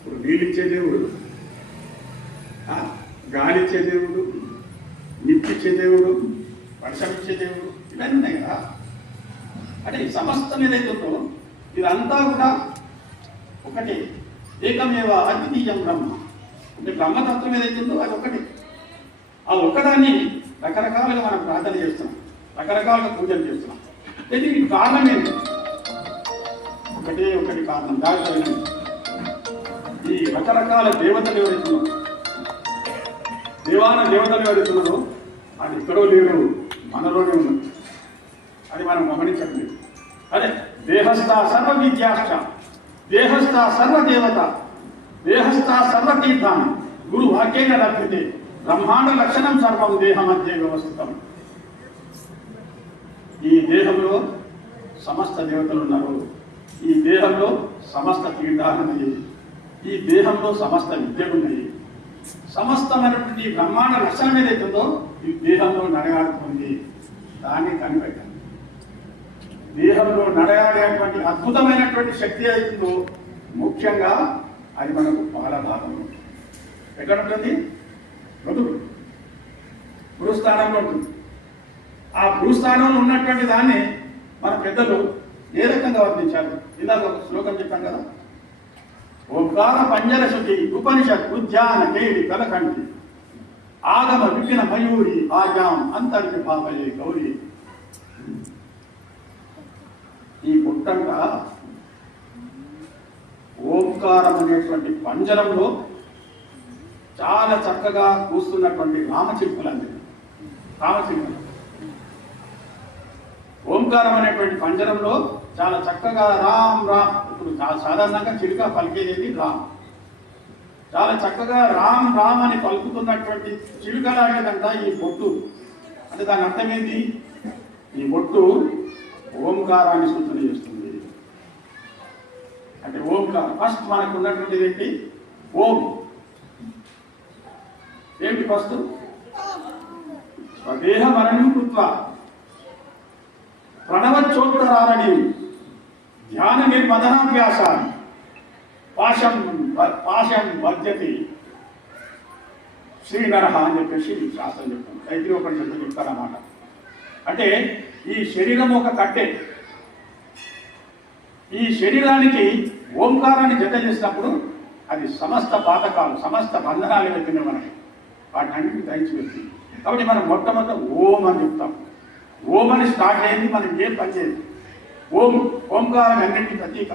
ఇప్పుడు నీళ్ళిచ్చే దేవుడు, గాలిచ్చే దేవుడు, నిప్పిచ్చే దేవుడు, వర్షం ఇచ్చే దేవుడు, ఇవన్నీ ఉన్నాయి కదా. అంటే ఈ సమస్తం ఏదైతుందో ఇదంతా కూడా ఒకటి, ఏకమేవ అద్వితీయం బ్రహ్మ. అంటే బ్రహ్మతత్వం ఏదైతుందో అది ఒకటి. ఆ ఒక్కదాన్ని రకరకాలుగా మనం ప్రార్థన చేస్తున్నాం, రకరకాలుగా పూజలు చేస్తున్నాం. దీనికి కారణం ఏంటి? ఒకటి కారణం. దాని ఈ రకరకాల దేవతలు ఎవరైతున్నారో, దేవతలు ఎవరైతున్నారో అది ఎక్కడో లేరు, మనలోనే ఉన్నది. అది మనం గమనించట్లేదు. అదే దేహస్థ సర్వ విద్యాశ్చ, దేహస్థ సర్వదేవత, దేహస్థ సర్వతీర్థాన్ని గురు వాక్యేన లభ్యతే, బ్రహ్మాండ లక్షణం సర్వం దేహ మధ్య వ్యవస్థితం. ఈ దేహంలో సమస్త దేవతలు ఉన్నారు, ఈ దేహంలో సమస్త తీర్థాలు ఉన్నాయి, ఈ దేహంలో సమస్త విద్యలు ఉన్నాయి. సమస్తమైనటువంటి బ్రహ్మాండ లక్షణం ఏదైతుందో ఈ దేహంలో నడయాడుతుంది. దాన్ని కనిపెట్టాలి. దేహంలో నడయాడేటువంటి అద్భుతమైనటువంటి శక్తి అవుతుందో ముఖ్యంగా అది మనకు పాలభాగం ఎక్కడ ఉంటుంది? మృదుడు భూస్థానంలో ఉంటుంది. ఆ భూస్థానంలో ఉన్నటువంటి దాన్ని మన పెద్దలు ఏ రకంగా వర్ణించారు? ఇందాక ఒక శ్లోకం చెప్పాం కదా, ఓంకార పంజర శుచి ఉపనిషత్ ఉద్యాన కేళి కలకంఠి ఆగమ విపిన మయూరి ఆజాం అంతర్జ భావయే గౌరీ. ఈ పుట్టంట ఓంకారం అనేటువంటి పంజరంలో చాలా చక్కగా కూస్తున్నటువంటి రామచిలుకలండి. రామచిలుకలు ఓంకారం అనేటువంటి పంజరంలో చాలా చక్కగా రామ్ రామ్, ఇప్పుడు సాధారణంగా చిలుక పలికేది రామ్, చాలా చక్కగా రామ్ రామ్ అని పలుకుతున్నటువంటి చిలుకలాగేదంట ఈ బొట్టు. అంటే దాని అర్థం ఏంటి? ఈ బొట్టు ఓంకారాన్ని సూచన చేస్తుంది. అంటే ఓంకారం ఫస్ట్ మనకు ఉన్నటువంటిది ఏంటి? ఓం. ఏంటి ఫస్ట్? స్వదేహ మరణం కృత్వ ప్రణవచోత్తరారణి ధ్యాన నిర్మదనాభ్యాసాన్ని పాశం వర్జతి శ్రీనరహ అని చెప్పేసి శాస్త్రం చెప్తాను. తైత్రీయోపనిషత్తు చెప్తారన్నమాట. అంటే ఈ శరీరం ఒక కట్టె. ఈ శరీరానికి ఓంకారాన్ని జత చేసినప్పుడు అది సమస్త పాతకాలు, సమస్త బంధనాలు వెళ్తున్నాయి మనకి, వాటిని అన్నింటినీ దహించి వెళ్తుంది. కాబట్టి మనం మొట్టమొదట ఓం అని చెప్తాం. ఓం అని స్టార్ట్ అయింది, మనకి ఏం పనిచేయదు. ఓంకారం అన్నింటినీ ప్రతీక.